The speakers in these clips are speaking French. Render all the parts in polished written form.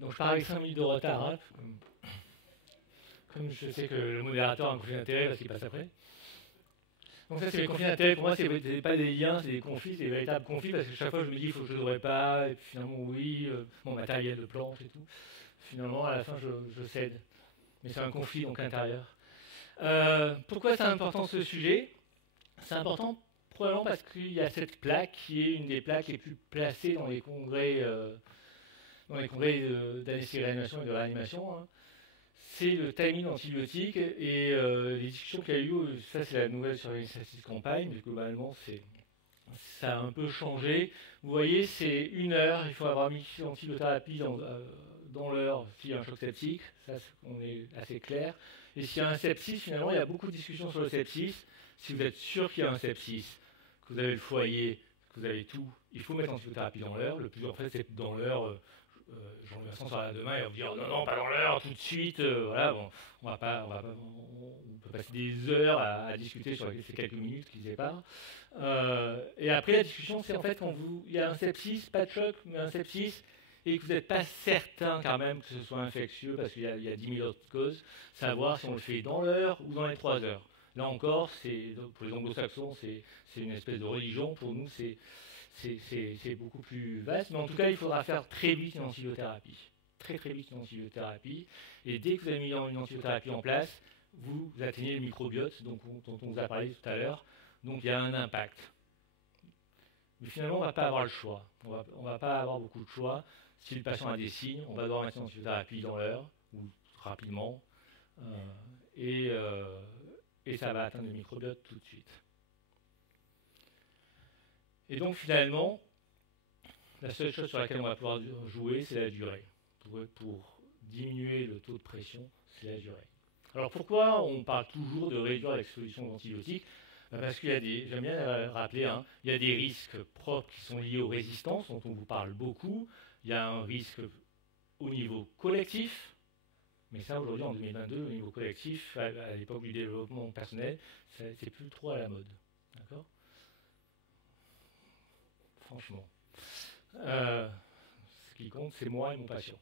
Donc je pars avec 5 minutes de retard, hein, comme je sais que le modérateur a un conflit d'intérêt parce qu'il passe après. Donc ça c'est les conflits d'intérêt, pour moi c'est pas des liens, c'est des conflits, c'est des véritables conflits parce que chaque fois je me dis il faut que je ne devrais pas, et puis finalement oui, mon matériel de planche et tout. Finalement à la fin je cède. Mais c'est un conflit donc intérieur. Pourquoi c'est important ce sujet? C'est important probablement parce qu'il y a cette plaque qui est une des plaques les plus placées dans les congrès d'anesthésie-réanimation et de réanimation. Hein. C'est le timing antibiotique et les discussions qu'il y a eu, ça c'est la nouvelle sur les statistiques campagne, mais globalement ça a un peu changé. Vous voyez, c'est 1 heure, il faut avoir mis l'antibiothérapie dans l'heure s'il y a un choc septique, ça on est assez clair. Et s'il y a un sepsis, finalement il y a beaucoup de discussions sur le sepsis. Si vous êtes sûr qu'il y a un sepsis, que vous avez le foyer, que vous avez tout, il faut mettre l'antibiothérapie dans l'heure. Le plus en fait c'est dans l'heure. Jean-Louis sur la demain, il va vous dire non, non, pas dans l'heure, tout de suite. Voilà, bon, on peut passer des heures à discuter sur ces quelques minutes qui séparent. Et après, la discussion, c'est en fait quand il y a un sepsis, pas de choc, mais un sepsis, et que vous n'êtes pas certain quand même que ce soit infectieux, parce qu'il y a 10 000 autres causes, savoir si on le fait dans l'heure ou dans les 3 heures. Là encore, pour les anglo-saxons, c'est une espèce de religion. Pour nous, c'est beaucoup plus vaste, mais en tout cas, il faudra faire très vite une antibiothérapie. Très très vite une antibiothérapie. Et dès que vous avez mis une antibiothérapie en place, vous atteignez le microbiote dont on vous a parlé tout à l'heure. Donc il y a un impact. Mais finalement, on ne va pas avoir le choix. On va pas avoir beaucoup de choix. Si le patient a des signes, on va devoir mettre une antibiothérapie dans l'heure, ou rapidement. Et ça va atteindre le microbiote tout de suite. Et donc finalement, la seule chose sur laquelle on va pouvoir jouer, c'est la durée. Pour diminuer le taux de pression, c'est la durée. Alors pourquoi on parle toujours de réduire l'exposition d'antibiotiques? Parce qu'il y a j'aime bien rappeler, hein, il y a des risques propres qui sont liés aux résistances, dont on vous parle beaucoup. Il y a un risque au niveau collectif, mais ça aujourd'hui en 2022, au niveau collectif, à l'époque du développement personnel, c'est plus trop à la mode. D'accord? Franchement. Ce qui compte, c'est moi et mon patient.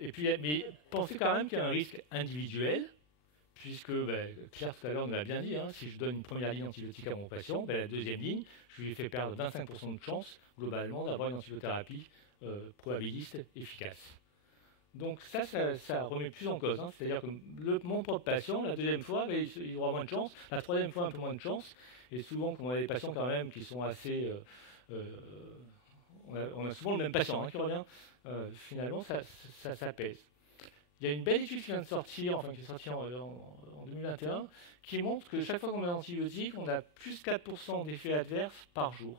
Et puis, mais pensez quand même qu'il y a un risque individuel, puisque Claire tout à l'heure nous l'a bien dit, hein, si je donne une première ligne antibiotique à mon patient, la deuxième ligne, je lui fais perdre 25% de chance globalement d'avoir une antibiothérapie probabiliste efficace. Donc ça remet plus en cause. Hein, c'est-à-dire que mon propre patient, la deuxième fois, il aura moins de chance, la troisième fois un peu moins de chance, et souvent quand on a des patients quand même qui sont assez... on a souvent le même patient hein, qui revient, finalement ça pèse. Il y a une belle étude qui vient de sortir, qui est sortie en 2021, qui montre que chaque fois qu'on met un antibiotique, on a plus 4% d'effets adverses par jour.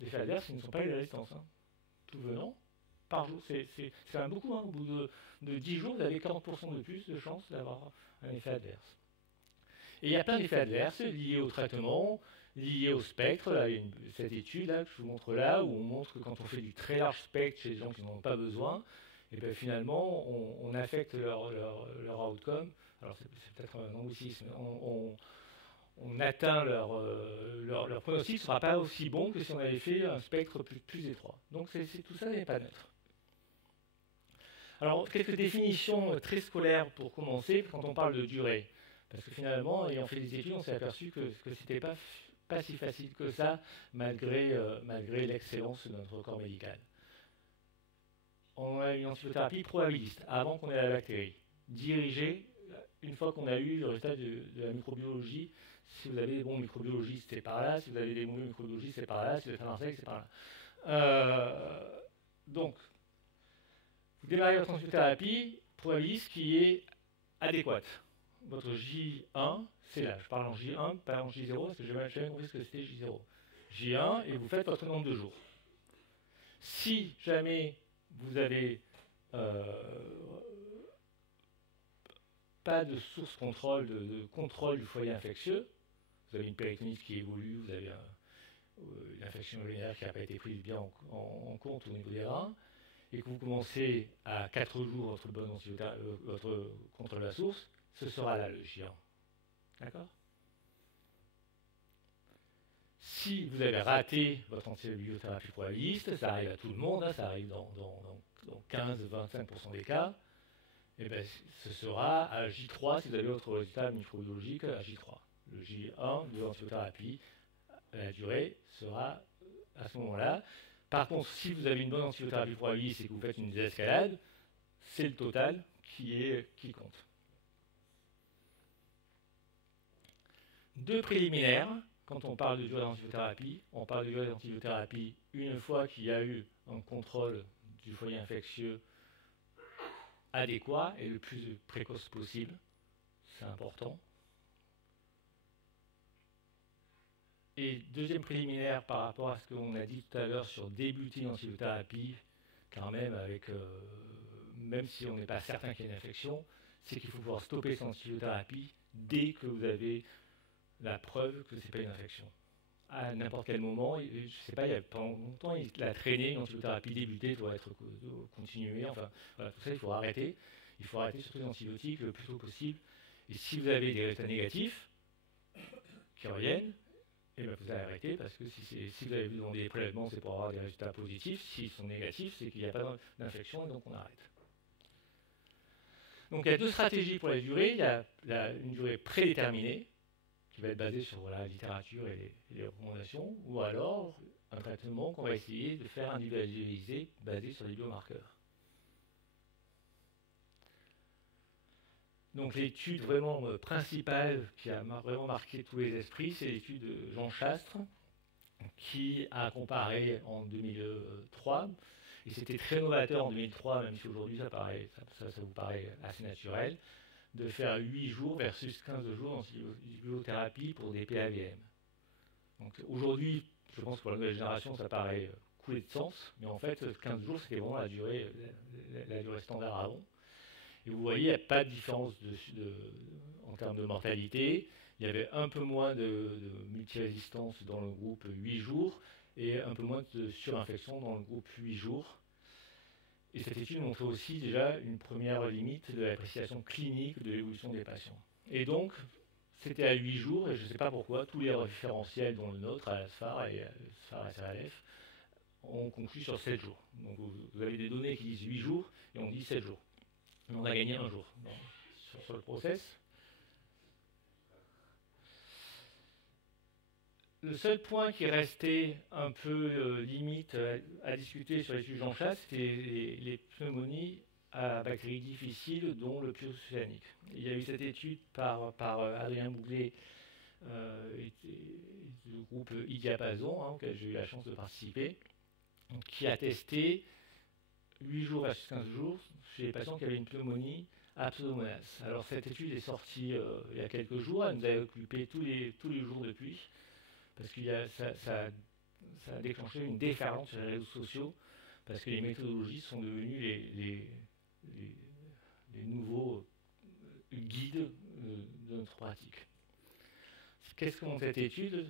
D'effets adverses qui ne sont pas les résistances. Hein. Tout venant, par jour. C'est quand même beaucoup. Hein. Au bout de 10 jours, vous avez 40% de plus de chances d'avoir un effet adverse. Et il y a plein d'effets adverses liés au traitement, liés au spectre. Là, il y a cette étude là, que je vous montre là, où on montre que quand on fait du très large spectre chez les gens qui n'en ont pas besoin, et bien finalement, on affecte leur outcome. Alors c'est peut-être un anglicisme. On atteint leur pronostic ne sera pas aussi bon que si on avait fait un spectre plus étroit. Donc tout ça n'est pas neutre. Alors, quelques définitions très scolaires pour commencer, quand on parle de durée. Parce que finalement, ayant fait des études, on s'est aperçu que c'était pas si facile que ça, malgré l'excellence de notre corps médical. On a une antibiothérapie probabiliste, avant qu'on ait la bactérie. Dirigée, une fois qu'on a eu le résultat de la microbiologie, si vous avez des bons microbiologistes, c'est par là, si vous avez des mauvais microbiologistes, c'est par là, si vous êtes un insecte, c'est par là. Donc, vous démarrez votre antibiothérapie probabiliste qui est adéquate. Votre J1, c'est là. Je parle en J1, pas en J0, parce que je n'ai jamais compris ce que c'était J0. J1, et vous faites votre nombre de jours. Si jamais vous avez pas de source de contrôle du foyer infectieux, vous avez une péritonite qui évolue, vous avez une infection urinaire qui n'a pas été prise bien en compte au niveau des reins, et que vous commencez à 4 jours votre contrôle de la source, ce sera là le J1. D'accord? Si vous avez raté votre antibiothérapie probabiliste, ça arrive à tout le monde, hein, ça arrive dans 15-25% des cas, et ben, ce sera à J3 si vous avez votre résultat microbiologique à J3. Le J1 de l'antibiothérapie, la durée sera à ce moment-là. Par contre, si vous avez une bonne antibiothérapie probabiliste et que vous faites une désescalade, c'est le total qui compte. Deux préliminaires, quand on parle de durée d'antibiothérapie, on parle de durée d'antibiothérapie une fois qu'il y a eu un contrôle du foyer infectieux adéquat et le plus précoce possible. C'est important. Et deuxième préliminaire par rapport à ce qu'on a dit tout à l'heure sur débuter une antibiothérapie, quand même, même si on n'est pas certain qu'il y ait une infection, c'est qu'il faut pouvoir stopper son antibiothérapie dès que vous avez la preuve que ce n'est pas une infection. À n'importe quel moment, je ne sais pas, il y a pendant longtemps, il a traîné, une antibiothérapie débutée doit être continuée, enfin, voilà, tout ça, il faut arrêter. Il faut arrêter surtout les antibiotiques le plus tôt possible. Et si vous avez des résultats négatifs qui reviennent, et bien vous allez arrêter parce que si vous avez vu dans des prélèvements, c'est pour avoir des résultats positifs. S'ils sont négatifs, c'est qu'il n'y a pas d'infection et donc on arrête. Donc il y a deux stratégies pour la durée. Il y a une durée prédéterminée qui va être basée sur la littérature et les recommandations, ou alors un traitement qu'on va essayer de faire individualisé basé sur les biomarqueurs. Donc l'étude vraiment principale qui a vraiment marqué tous les esprits, c'est l'étude de Jean Chastre, qui a comparé en 2003, et c'était très novateur en 2003, même si aujourd'hui ça vous paraît assez naturel, de faire 8 jours versus 15 jours d'antibiothérapie pour des PAVM. Donc aujourd'hui, je pense que pour la nouvelle génération, ça paraît couler de sens, mais en fait, 15 jours, c'était vraiment la durée standard avant. Et vous voyez, il n'y a pas de différence en termes de mortalité. Il y avait un peu moins de multirésistance dans le groupe 8 jours et un peu moins de surinfection dans le groupe 8 jours. Et cette étude montrait aussi déjà une première limite de l'appréciation clinique de l'évolution des patients. Et donc, c'était à 8 jours, et je ne sais pas pourquoi, tous les référentiels, dont le nôtre, à la SFAR et SRLF, ont conclu sur 7 jours. Donc vous avez des données qui disent 8 jours, et on dit 7 jours. Mais on a gagné un jour sur le process. Le seul point qui restait un peu limite à discuter sur l'étude Jean Chastre, c'était les pneumonies à bactéries difficiles, dont le pyrocyanique. Il y a eu cette étude par Adrien Bouglet et du groupe iDiapason, auquel j'ai eu la chance de participer, qui a testé 8 jours versus 15 jours chez les patients qui avaient une pneumonie à Pseudomonas. Alors cette étude est sortie il y a quelques jours, elle nous a occupé tous les jours depuis, parce que ça a déclenché une déferlante sur les réseaux sociaux, parce que les méthodologies sont devenues les nouveaux guides de notre pratique. Qu'est-ce qu'on cette étude?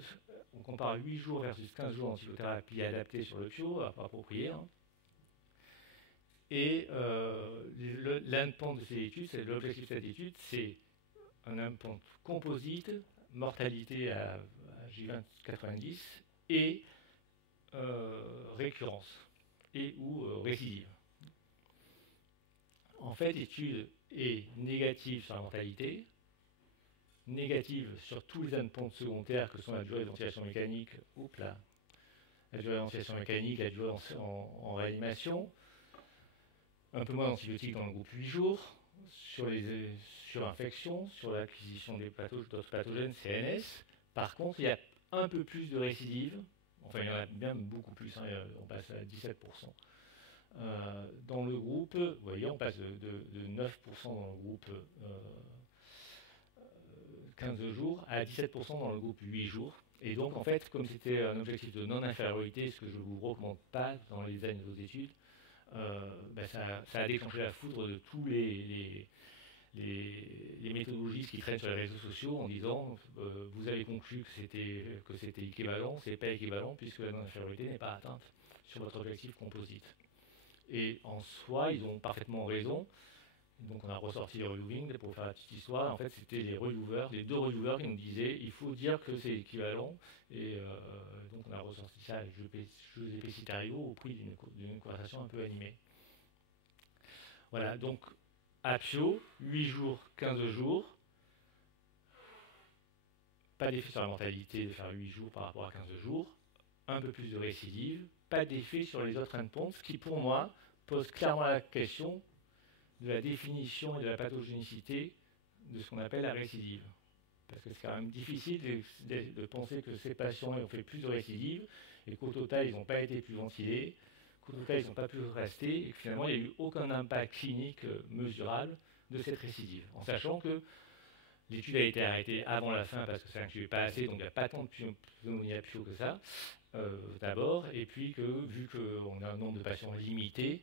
On compare 8 jours versus 15 jours d'antibiothérapie adaptée sur le PIO, approprié. Et l'endpoint de ces études, l'objectif de cette étude, c'est un endpoint composite, mortalité à J20-90 et récurrence et ou récidive. En fait, l'étude est négative sur la mortalité, négative sur tous les endpoints secondaires que sont la durée de ventilation mécanique, la durée de ventilation mécanique, la durée en réanimation, un peu moins d'antibiotiques dans le groupe 8 jours, sur l'infection, sur l'acquisition d'autres pathogènes, CNS. Par contre, il y a un peu plus de récidives, enfin il y en a bien beaucoup plus, on passe à 17%. Dans le groupe, vous voyez, on passe de 9% dans le groupe 15 jours à 17% dans le groupe 8 jours. Et donc, en fait, comme c'était un objectif de non-infériorité, ce que je ne vous recommande pas dans les designs de vos études, ça a déclenché la foudre de tous les méthodologistes qui traînent sur les réseaux sociaux en disant vous avez conclu que c'était équivalent, c'est pas équivalent puisque la non-infériorité n'est pas atteinte sur votre objectif composite. Et en soi, ils ont parfaitement raison. Donc on a ressorti les relouvings pour faire la petite histoire. En fait, c'était les relouvers, les deux relouvers qui nous disaient il faut dire que c'est équivalent. Et donc on a ressorti ça avec Giuseppe Citario au prix d'une conversation un peu animée. Voilà, donc Appio, 8 jours, 15 jours. Pas d'effet sur la mentalité de faire 8 jours par rapport à 15 jours. Un peu plus de récidive. Pas d'effet sur les autres endpoints, ce qui pour moi pose clairement la question de la définition et de la pathogénicité de ce qu'on appelle la récidive. Parce que c'est quand même difficile de penser que ces patients ont fait plus de récidives et qu'au total, ils n'ont pas été plus ventilés, qu'au total, ils n'ont pas pu rester et que finalement, il n'y a eu aucun impact clinique mesurable de cette récidive. En sachant que l'étude a été arrêtée avant la fin parce que ça n'incluait pas assez, donc il n'y a pas tant de pneumonie à pio que ça, d'abord, et puis que vu qu'on a un nombre de patients limité,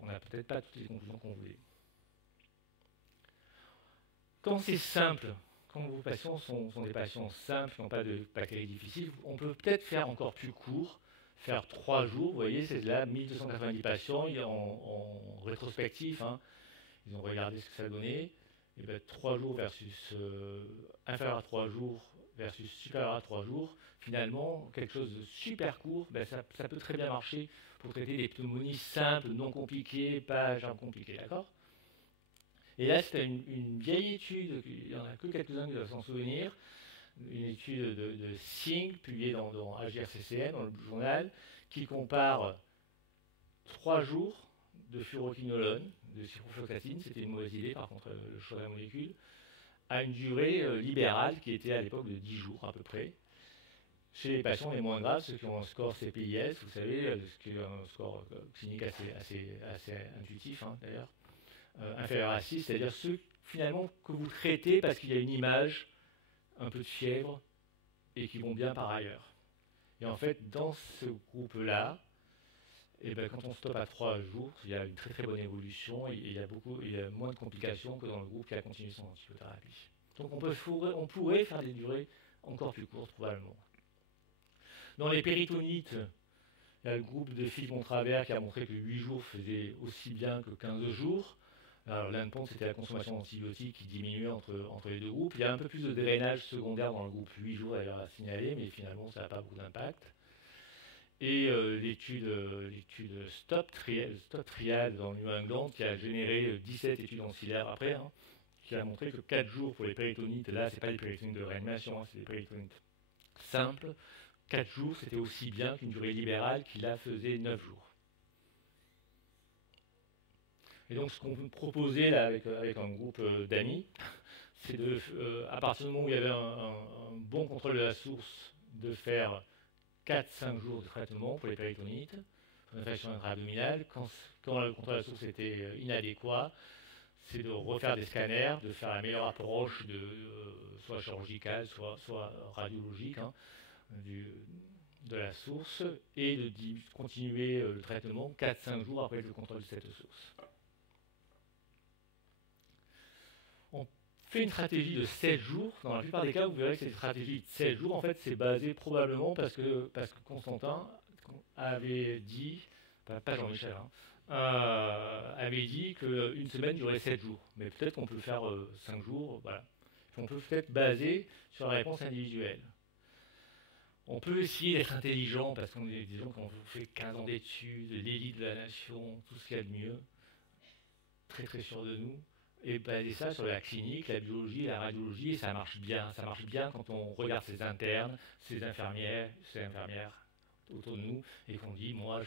on n'a peut-être pas toutes les conclusions qu'on voulait. Quand c'est simple, quand vos patients sont des patients simples, qui n'ont pas de bactéries difficiles, on peut peut-être faire encore plus court, faire 3 jours. Vous voyez, c'est là 1290 patients en rétrospectif. Hein, ils ont regardé ce que ça donnait. Et bien, 3 jours versus inférieur à 3 jours versus supérieur à 3 jours, finalement, quelque chose de super court, ben ça peut très bien marcher pour traiter des pneumonies simples, non compliquées, pas compliquées, d'accord? Et là, c'était une vieille étude, il n'y en a que quelques-uns qui doivent s'en souvenir, une étude de Singh, publiée dans HGRCCN, dans le journal, qui compare 3 jours de furoquinolone, de ciprofloxacine, c'était une mauvaise idée par contre le choix de la molécule, à une durée libérale qui était à l'époque de 10 jours à peu près. Chez les patients les moins graves, ceux qui ont un score CPIS, vous savez, ce qui est un score clinique assez intuitif hein, d'ailleurs, inférieur à 6, c'est-à-dire ceux finalement que vous traitez parce qu'il y a une image, un peu de fièvre, et qui vont bien par ailleurs. Et en fait, dans ce groupe-là, et ben, quand on stoppe à 3 jours, il y a une très très bonne évolution et il y a moins de complications que dans le groupe qui a continué son antibiothérapie. Donc on pourrait faire des durées encore plus courtes probablement. Dans les péritonites, il y a le groupe de Philippe Montravers qui a montré que 8 jours faisait aussi bien que 15 jours. Alors l'endpoint, c'était la consommation d'antibiotiques qui diminuait entre les deux groupes. Il y a un peu plus de drainage secondaire dans le groupe 8 jours d'ailleurs à signaler, mais finalement ça n'a pas beaucoup d'impact. Et l'étude Stop Trial dans New England qui a généré 17 études ancillaires après, hein, qui a montré que 4 jours pour les péritonites, là c'est pas les péritonites de réanimation, hein, c'est des péritonites simples, 4 jours c'était aussi bien qu'une durée libérale qui la faisait 9 jours. Et donc ce qu'on proposait là avec un groupe d'amis, c'est à partir du moment où il y avait un bon contrôle de la source, de faire 4-5 jours de traitement pour les péritonites, pour une infection intra-abdominale. Quand le contrôle de la source était inadéquat, c'est de refaire des scanners, de faire la meilleure approche, soit chirurgicale, soit radiologique, hein, de la source, et de continuer le traitement 4-5 jours après le contrôle de cette source. On fait une stratégie de 7 jours. Dans la plupart des cas, vous verrez que cette stratégie de 7 jours, en fait, c'est basé probablement parce que Constantin avait dit, pas Jean-Michel, hein, avait dit qu'une semaine durait 7 jours. Mais peut-être qu'on peut faire 5 jours, voilà. On peut peut-être baser sur la réponse individuelle. On peut essayer d'être intelligent parce qu'on est des gens qui ont fait 15 ans d'études, l'élite de la nation, tout ce qu'il y a de mieux, très très sûr de nous. Et baser ça sur la clinique, la biologie, la radiologie, et ça marche bien. Ça marche bien quand on regarde ses internes, ses infirmières autour de nous, et qu'on dit, moi,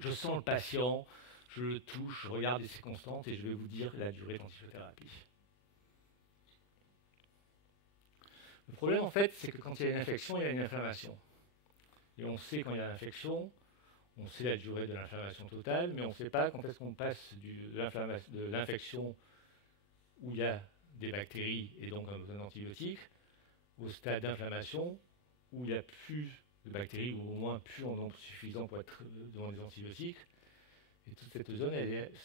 je sens le patient, je le touche, je regarde ses constantes, et je vais vous dire la durée d'antibiothérapie. Le problème, en fait, c'est que quand il y a une infection, il y a une inflammation. Et on sait quand il y a une infection, on sait la durée de l'inflammation totale, mais on ne sait pas quand est-ce qu'on passe de l'infection où il y a des bactéries et donc un besoin d'antibiotiques, au stade d'inflammation où il n'y a plus de bactéries ou au moins plus en nombre suffisant pour être devant des antibiotiques. Et toute cette zone,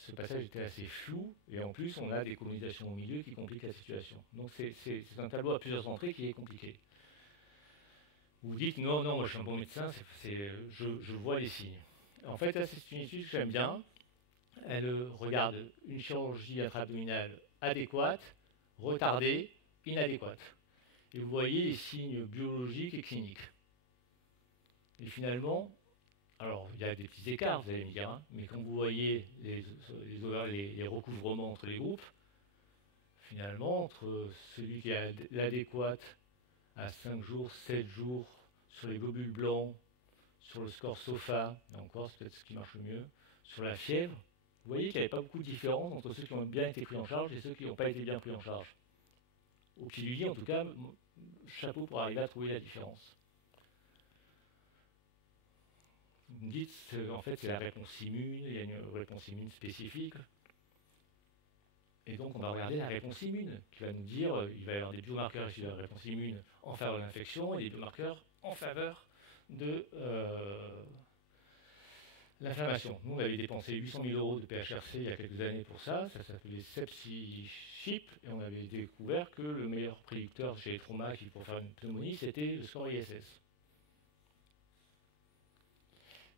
ce passage était assez flou et en plus on a des colonisations au milieu qui compliquent la situation. Donc c'est un tableau à plusieurs entrées qui est compliqué. Vous vous dites non, moi je suis un bon médecin, je vois les signes. En fait, c'est une étude que j'aime bien. elle regarde une chirurgie intra-abdominale adéquate, retardée, inadéquate. Et vous voyez les signes biologiques et cliniques. Et finalement, alors il y a des petits écarts, vous allez me dire, hein, mais quand vous voyez les recouvrements entre les groupes, finalement, entre celui qui a l'adéquate à 5 jours, 7 jours, sur les globules blancs, sur le score SOFA, et encore c'est peut-être ce qui marche le mieux, sur la fièvre, vous voyez qu'il n'y avait pas beaucoup de différence entre ceux qui ont bien été pris en charge et ceux qui n'ont pas été bien pris en charge. Au piluli, en tout cas, chapeau pour arriver à trouver la différence. Vous me dites, en fait, c'est la réponse immune, il y a une réponse immune spécifique. Et donc, on va regarder la réponse immune, qui va nous dire, il va y avoir des biomarqueurs issus de la réponse immune en faveur de l'infection et des biomarqueurs en faveur de l'inflammation. Nous, on avait dépensé 800 000 euros de PHRC il y a quelques années pour ça, ça s'appelait Sepsichip, et on avait découvert que le meilleur prédicteur chez les traumas pour faire une pneumonie, c'était le score ISS.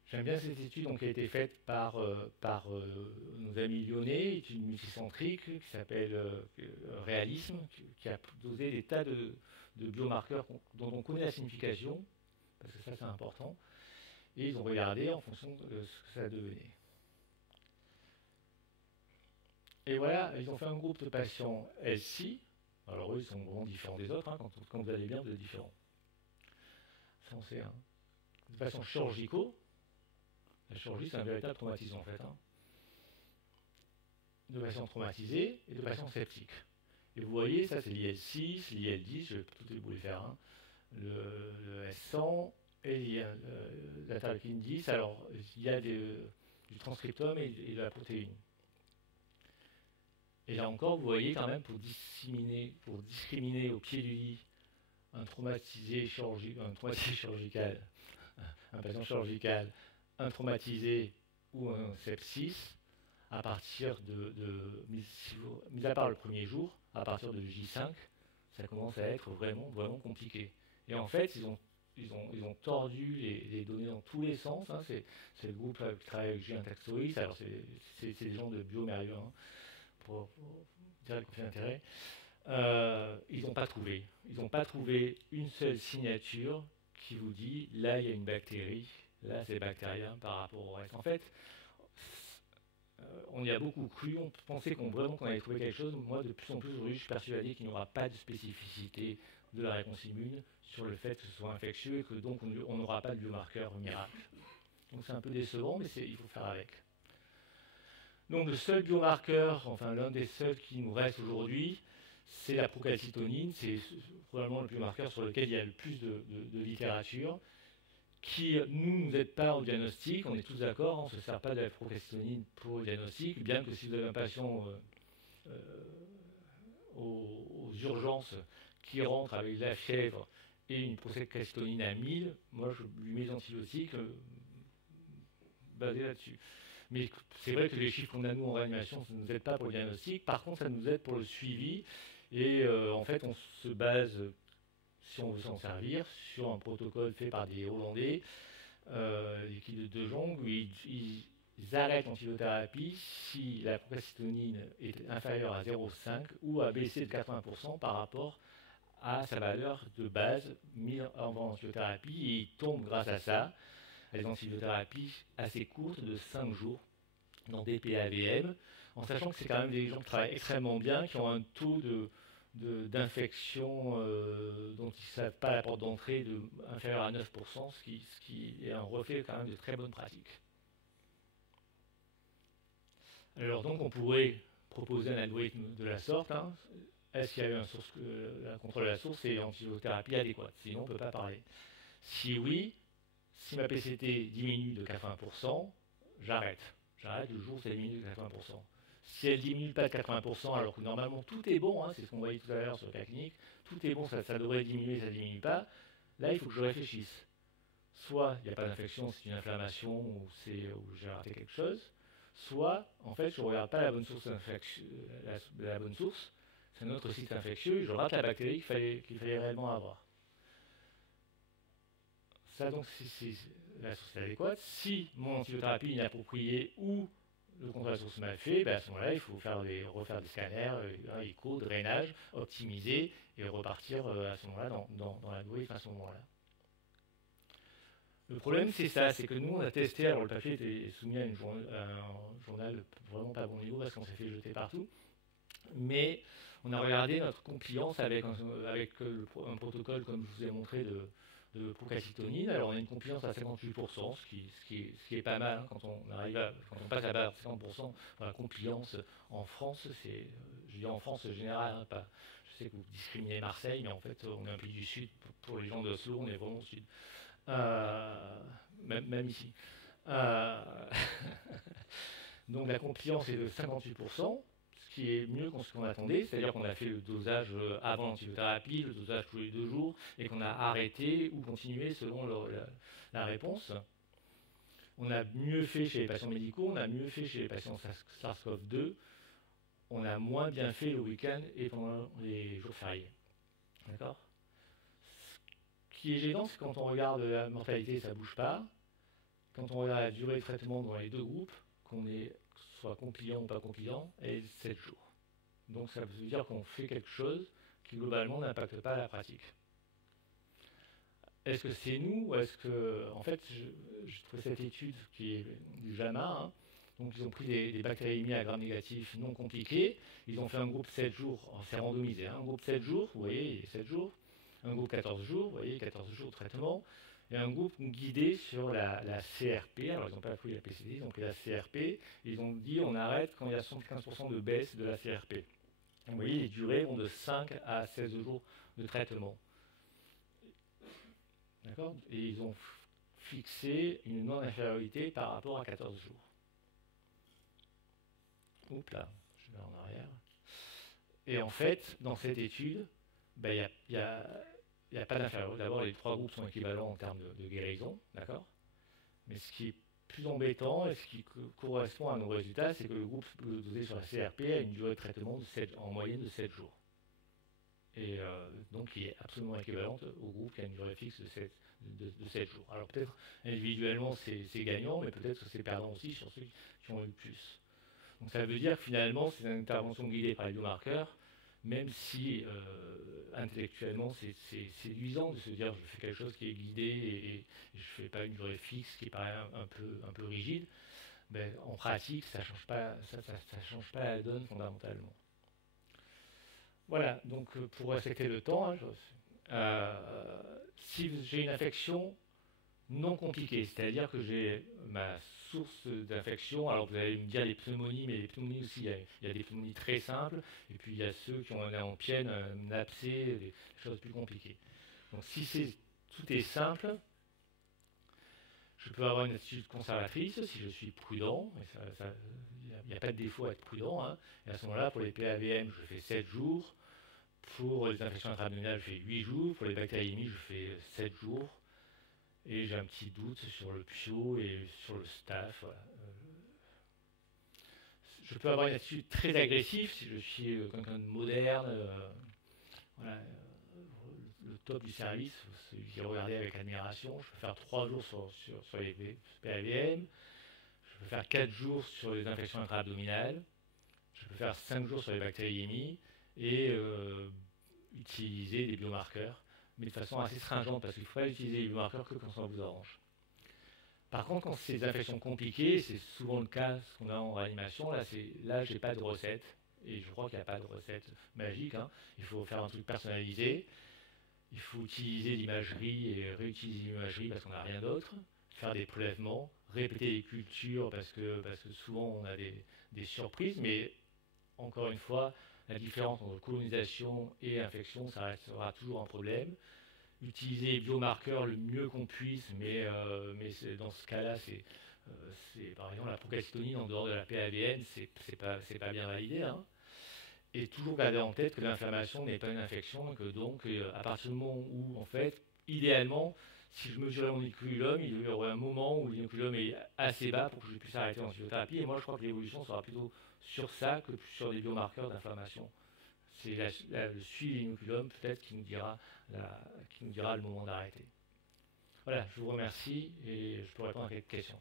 J'aime bien cette étude donc, qui a été faite par nos amis lyonnais, étude multicentrique qui s'appelle Réalisme, qui a dosé des tas de biomarqueurs dont on connaît la signification, parce que ça c'est important, et ils ont regardé en fonction de ce que ça devenait. Et voilà, ils ont fait un groupe de patients LC, alors eux ils sont vraiment différents des autres, hein, quand vous allez bien vous êtes différents. Ça on sait, hein. De patients chirurgicaux. La chirurgie, c'est un véritable traumatisme en fait. Hein. De patients traumatisés et de patients septiques. Et vous voyez, ça c'est l'IL6, l'IL10, je vais tout vous les faire. Hein. Le S100 et l'interleukine 10. Alors, il y a du transcriptome et de la protéine. Et là encore, vous voyez quand même, pour discriminer au pied du lit un traumatisé chirurgical, un patient chirurgical, un traumatisé ou un sepsis, à partir mis à part le premier jour, à partir de J5, ça commence à être vraiment, vraiment compliqué. Et en fait, ils ont tordu les données dans tous les sens. Hein. C'est le groupe qui travaille avec Julien Taxoïs, alors c'est des gens de Biomérieux, hein, pour dire le conflit d'intérêt. Ils n'ont pas trouvé. Ils n'ont pas trouvé une seule signature qui vous dit, là, il y a une bactérie. Là, c'est bactérien par rapport au reste. En fait, on y a beaucoup cru, on pensait qu'on allait trouver quelque chose. Moi, de plus en plus, aujourd'hui, je suis persuadé qu'il n'y aura pas de spécificité de la réponse immune sur le fait que ce soit infectieux et que donc on n'aura pas de biomarqueur miracle. Donc c'est un peu décevant, mais il faut faire avec. Donc le seul biomarqueur, enfin l'un des seuls qui nous reste aujourd'hui, c'est la procalcitonine. C'est probablement le biomarqueur sur lequel il y a le plus de littérature, qui nous aide pas au diagnostic. On est tous d'accord, on ne se sert pas de la procalcitonine pour le diagnostic, bien que si vous avez un patient aux urgences qui rentre avec de la fièvre et une procalcitonine à 1000, moi je lui mets des antibiotiques basés là-dessus. Mais c'est vrai que les chiffres qu'on a nous en réanimation, ça ne nous aide pas pour le diagnostic, par contre ça nous aide pour le suivi, et en fait on se base, si on veut s'en servir, sur un protocole fait par des Hollandais, l'équipe de De Jong, où ils arrêtent l'antibiothérapie si la procalcitonine est inférieure à 0,5 ou a baissé de 80% par rapport à sa valeur de base mise avant l'antibiothérapie, et ils tombent grâce à ça à des antibiothérapies assez courtes de 5 jours dans des PAVM, en sachant que c'est quand même des gens qui travaillent extrêmement bien, qui ont un taux d'infection dont ils ne savent pas la porte d'entrée inférieur à 9%, ce qui est un reflet quand même de très bonnes pratiques. Alors donc on pourrait proposer un algorithme de la sorte. Hein. Est-ce qu'il y a eu un contrôle de la source et antibiothérapie adéquate? Sinon on ne peut pas parler. Si oui, si ma PCT diminue de 80%, j'arrête. J'arrête le jour où ça diminue de 80%. Si elle ne diminue pas de 80%, alors que normalement tout est bon, hein, c'est ce qu'on voyait tout à l'heure sur le cas clinique, tout est bon, ça devrait diminuer, ça ne diminue pas, là il faut que je réfléchisse. Soit il n'y a pas d'infection, c'est une inflammation ou j'ai raté quelque chose, soit en fait je ne regarde pas la bonne source la bonne source, c'est notre site infectieux, et je rate la bactérie qu'il fallait réellement avoir. Ça donc c'est la source adéquate. Si mon antibiothérapie est inappropriée ou le contrôle de source mal fait, à ce moment-là, il faut refaire des scanners, écho, drainage, optimiser et repartir à ce moment-là dans la nourriture à ce moment-là. Le problème, c'est ça, c'est que nous, on a testé, alors le papier était soumis à un journal vraiment pas bon niveau parce qu'on s'est fait jeter partout, mais on a regardé notre compliance avec un protocole, comme je vous ai montré, de procalcitonin. Alors on a une compliance à 58%, ce qui est pas mal, hein, quand on passe à bas de 50% dans la compliance en France, je dis en France général, hein, pas, je sais que vous discriminez Marseille, mais en fait on est un pays du Sud, pour les gens de Oslo, on est vraiment au Sud. Même ici. Donc la compliance est de 58%, ce qui est mieux que ce qu'on attendait, c'est-à-dire qu'on a fait le dosage avant l'antibiothérapie, le dosage tous les 2 jours, et qu'on a arrêté ou continué selon la réponse. On a mieux fait chez les patients médicaux, on a mieux fait chez les patients SARS-CoV-2, on a moins bien fait le week-end et pendant les jours fériés. D'accord ? Ce qui est gênant, c'est quand on regarde la mortalité, ça ne bouge pas. Quand on regarde la durée de traitement dans les 2 groupes, qu'on est soit compliant ou pas compliant, elle est de 7 jours. Donc ça veut dire qu'on fait quelque chose qui globalement n'impacte pas la pratique. Est-ce que c'est nous ou est-ce que... En fait, je trouve cette étude qui est du JAMA, hein, donc ils ont pris des bactériémies à gram négatif non compliquées, ils ont fait un groupe 7 jours, c'est randomisé, hein, un groupe 7 jours, vous voyez, 7 jours, un groupe 14 jours, vous voyez, 14 jours de traitement, et un groupe guidé sur la CRP. Alors ils n'ont pas pris la PCD, ils ont pris la CRP, ils ont dit on arrête quand il y a 75% de baisse de la CRP. Vous voyez, les durées vont de 5 à 16 jours de traitement. D'accord ? Et ils ont fixé une non-infériorité par rapport à 14 jours. Oups là, je vais en arrière. Et en fait, dans cette étude, il n'y a pas d'infériorité. D'abord, les 3 groupes sont équivalents en termes de guérison, d'accord ? Mais ce qui est plus embêtant et ce qui correspond à nos résultats, c'est que le groupe dosé sur la CRP a une durée de traitement en moyenne de 7 jours. Et donc qui est absolument équivalente au groupe qui a une durée fixe de 7 jours. Alors peut-être individuellement c'est gagnant, mais peut-être que c'est perdant aussi sur ceux qui ont eu plus. Donc ça veut dire que finalement c'est une intervention guidée par les biomarqueurs, même si intellectuellement c'est séduisant de se dire je fais quelque chose qui est guidé et je ne fais pas une durée fixe qui paraît un peu rigide, en pratique ça change pas la donne fondamentalement. Voilà, donc pour respecter le temps, si j'ai une infection non compliquée, c'est-à-dire que j'ai ma source d'infection, alors vous allez me dire les pneumonies, mais les pneumonies aussi, il y a des pneumonies très simples, et puis il y a ceux qui ont un ampienne, un abcès, des choses plus compliquées. Donc si tout est simple, je peux avoir une attitude conservatrice si je suis prudent, il n'y a pas de défaut à être prudent, hein. Et à ce moment-là, pour les PAVM, je fais 7 jours, pour les infections intra-abdominales, je fais 8 jours, pour les bactériémies, je fais 7 jours, et j'ai un petit doute sur le PIO et sur le staph. Voilà. Je peux avoir une attitude très agressive si je suis quelqu'un de moderne, voilà, le top du service, celui qui est regardé avec admiration. Je peux faire 3 jours sur les PAVM, je peux faire 4 jours sur les infections intra-abdominales, je peux faire 5 jours sur les bactériémies et utiliser des biomarqueurs, mais de façon assez stringente, parce qu'il ne faut pas utiliser les biomarqueurs que quand ça vous arrange. Par contre, quand c'est des infections compliquées, c'est souvent le cas, ce qu'on a en réanimation, là je n'ai pas de recette, et je crois qu'il n'y a pas de recette magique, hein. Il faut faire un truc personnalisé, il faut utiliser l'imagerie et réutiliser l'imagerie parce qu'on n'a rien d'autre, faire des prélèvements, répéter les cultures parce que souvent on a des surprises, mais encore une fois, la différence entre colonisation et infection, ça restera toujours un problème. Utiliser les biomarqueurs le mieux qu'on puisse, mais dans ce cas-là, c'est par exemple la procalcitonine en dehors de la PAVN, c'est pas bien validé, hein. Et toujours garder en tête que l'inflammation n'est pas une infection, et que donc à partir du moment où, en fait, idéalement, si je mesurais mon inoculum, il y aurait un moment où l'inoculum est assez bas pour que je puisse arrêter l'antibiothérapie. Et moi, je crois que l'évolution sera plutôt sur ça que sur des biomarqueurs d'inflammation. C'est le suivi de l'inoculum peut-être qui nous dira le moment d'arrêter. Voilà, je vous remercie et je peux répondre à quelques questions.